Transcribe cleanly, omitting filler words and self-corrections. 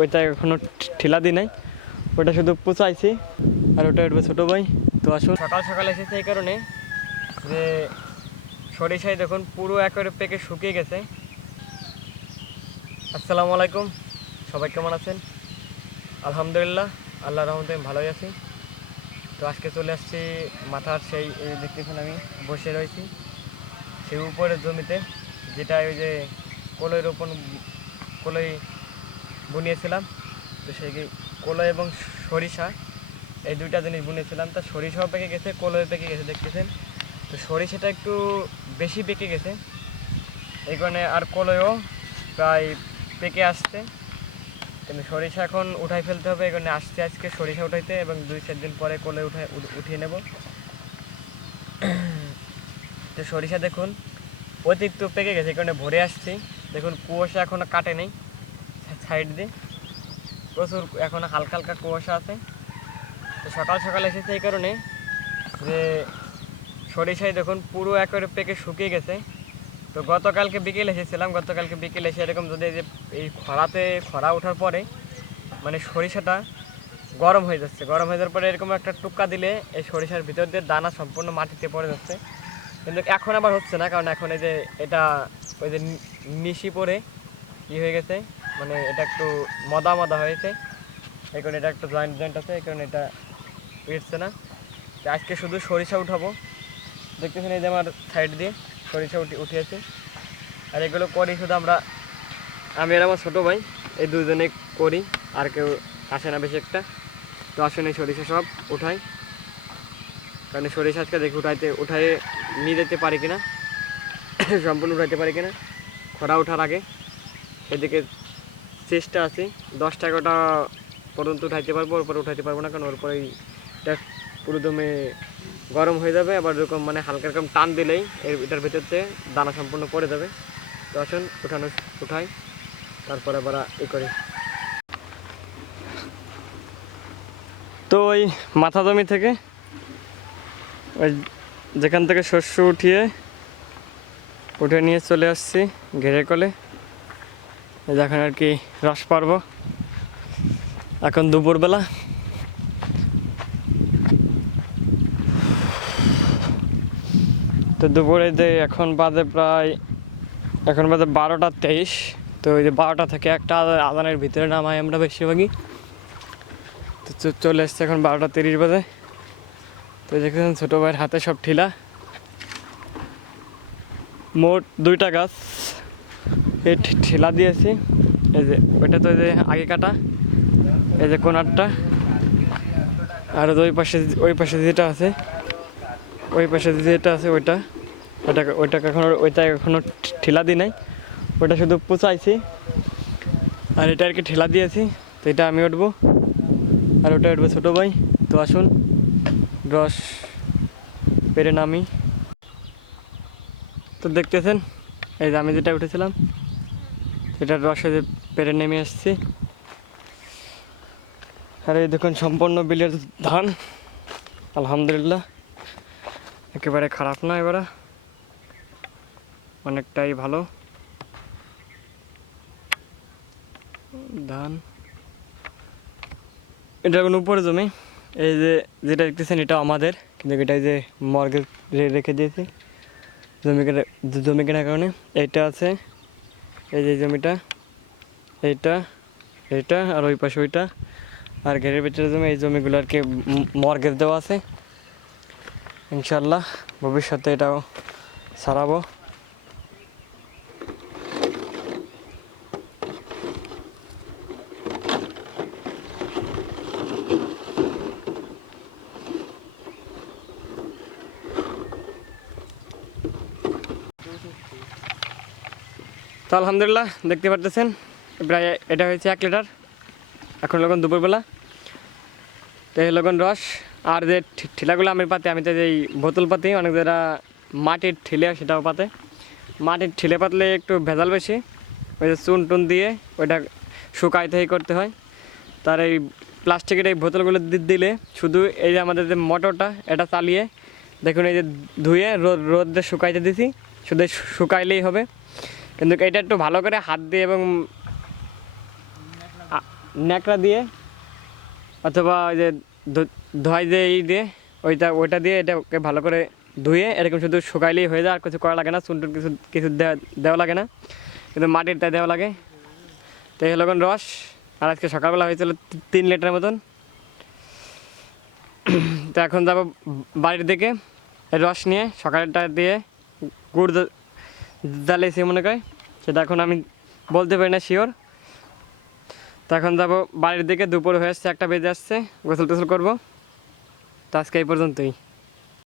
ওইটা এখনো ঠিলা দিই নাই, ওটা শুধু পুচাইছি। আর ওটা উঠবে ছোটো ভাই। তো আসুন, সকাল সকাল এসেছে এই কারণে যে সরিষায় দেখুন পুরো একেবারে পেকে শুকিয়ে গেছে। আসসালামু আলাইকুম, সবাই কেমন আছেন? আলহামদুলিল্লাহ, আল্লাহর রহমতে আমি ভালোই আছি। তো আজকে চলে আসছি মাথার সেই দেখতেছেন আমি বসে রয়েছি সেই উপরের জমিতে, যেটা ওই যে কলই রোপণ কলই বুনিয়েছিলাম। তো সেই কলই এবং সরিষা এই দুইটা জিনিস বুনিয়েছিলাম। তা সরিষাও পেকে গেছে, কলই পেকে গেছে দেখতেছেন। তো সরিষাটা একটু বেশি পেকে গেছে এই কারণে, আর কলইও প্রায় পেকে আসছে। কিন্তু সরিষা এখন উঠাই ফেলতে হবে, এই কারণে আসছে আজকে সরিষা উঠাইতে, এবং 2-4 দিন পরে কলই উঠিয়ে নেব। তো সরিষা দেখুন অতিরিক্ত পেকে গেছে, এই কারণে ভরে আসছি। দেখুন কুয়াশা এখনও কাটে নেই, সাইড দিয়ে প্রচুর এখনও হালকা হালকা কুয়াশা আছে। তো সকাল সকাল এসেছে এই কারণে যে সরিষায় দেখুন পুরো একেবারে পেকে শুকিয়ে গেছে। তো গতকালকে বিকেলে এসেছিলাম, গতকালকে বিকেলে এসে এরকম যদি এই খরা ওঠার পরে মানে সরিষাটা গরম হয়ে যাচ্ছে, গরম হয়ে যাওয়ার পরে এরকম একটা টুক্কা দিলে এই সরিষার ভিতর দিয়ে দানা সম্পূর্ণ মাটিতে পড়ে যাচ্ছে। কিন্তু এখন আবার হচ্ছে না, কারণ এখন এই যে এটা ওই যে নিশি পরে হয়ে গেছে, মানে এটা একটু মদা মদা হয়েছে, এই কারণে এটা একটু জয়েন্ট আছে, এই কারণে এটা উঠছে না। তো আজকে শুধু সরিষা উঠাবো, দেখতেছেন এই যে আমার সাইড দিয়ে সরিষা উঠিয়েছে। আর এগুলো করি শুধু আমি আর আমার ছোটো ভাই এই দুজনে করি, আর কেউ আসে না বেশি একটা। তো আসুন এই সরিষা সব উঠাই, কারণ সরিষা আজকে দেখি উঠাই নিয়ে যেতে পারি কিনা, সম্পূর্ণ উঠাইতে পারি কিনা খরা ওঠার আগে। এদিকে চেষ্টা আছে 10-11টা পর্যন্ত উঠাইতে পারবো, ওর পরে উঠাইতে পারবো না, কারণ ওর পরে এটা পুরো দমে গরম হয়ে যাবে। আবার এরকম মানে হালকা রকম টান দিলেই এটার ভিতরতে দানা সম্পূর্ণ পড়ে যাবে। তো আসুন উঠাই, তারপরে আবার করি। তো ওই মাথা জমি থেকে ওই যেখান থেকে শস্য উঠে নিয়ে চলে আসছি ঘেরে কলে, এখন আর কি রস পারবো। এখন দুপুরবেলা, তো দুপুরে যে এখন বাজে 12টা 23। তো ওই যে 12টা থেকে একটা আজানের ভিতরে নামাই আমরা বেশিরভাগই। তো চলে এসছে এখন 12টা 30 বাজে। তো দেখেছেন ছোটো ভাইয়ের হাতে সব ঠিলা, মোট 2টা গাছ এই ঠিলা দিয়েছি। এই যে ওইটা তো এই যে আগে কাটা, এই যে কোনারটা, আর ওই পাশে যেটা আছে ওইটা এখনো ঠিলা দিই নাই, ওটা শুধু পুচাইছি। আর এটা আর কি ঠিলা দিয়েছি। তো এটা আমি উঠবো, আর ওটা উঠবে ছোটো ভাই। তো আসুন রস পেরে নামি। তো দেখতেছেন এই যে আমি যেটা উঠেছিলাম সেটার রসে যে পেরে নেমে আসছি। আর এই দেখুন সম্পূর্ণ বিলের ধান, আলহামদুলিল্লাহ একেবারে খারাপ না, এবারে অনেকটাই ভালো ধান। এটা এখন উপরে জমি, এই যে যেটা দেখতেছেন এটা আমাদের, কিন্তু এটা যে মর্গে রেখে দিয়েছি জমি কেনার কারণে। এইটা আছে এই যে জমিটা, এইটা আর ওই পাশে ওইটা, আর ঘেরের ভিতরে জমি, এই জমিগুলো আর কি মর্গেজ দেওয়া আছে। ইনশাল্লাহ ভবিষ্যতে এটাও ছাড়াবো। তো আলহামদুলিল্লাহ দেখতে পারতেছেন প্রায় এটা হয়েছে 1 লিটার। এখন লগন দুপুরবেলা, তো এই লগন রস। আর যে ঠিলাগুলো আমি আমি তো যেই বোতল পাতি, অনেক যারা মাটির ঠিলে সেটাও পাতে। মাটির ঠিলে পাতলে একটু ভেজাল বেশি, ওই যে চুন টুন দিয়ে ওইটা শুকাইতে করতে হয়। তার এই প্লাস্টিকের এই বোতলগুলো দিলে শুধু এই যে আমাদের যে মোটরটা এটা চালিয়ে দেখুন এই যে ধুয়ে রোদে শুকাইতে দিছি, শুধু শুকাইলেই হবে। কিন্তু এটা একটু ভালো করে হাত দিয়ে এবং ন্যাকড়া দিয়ে অথবা ওই যে ধোয় যে দিয়ে ওইটা দিয়ে এটাকে ভালো করে ধুয়ে এরকম শুধু শুকাইলেই হয়ে যায়, আর কিছু করা লাগে না, চুন টুন কিছু কিছু দেওয়া লাগে না, কিন্তু মাটিরটা দেওয়া লাগে। তো এই হলো রস। আর আজকে সকালবেলা হয়েছিল 3 লিটার মতন। তো এখন যাবো বাড়ির দিকে রস নিয়ে, সকালটা দিয়ে গুড় জ্বালিয়েছি মনে করে, সেটা এখন আমি বলতে পারি না শিওর। তো এখন যাবো বাড়ির দিকে, দুপুর হয়ে আসছে, 1টা বেজে আসছে, গোসল টোসল করবো। তো আজকে এই পর্যন্তই।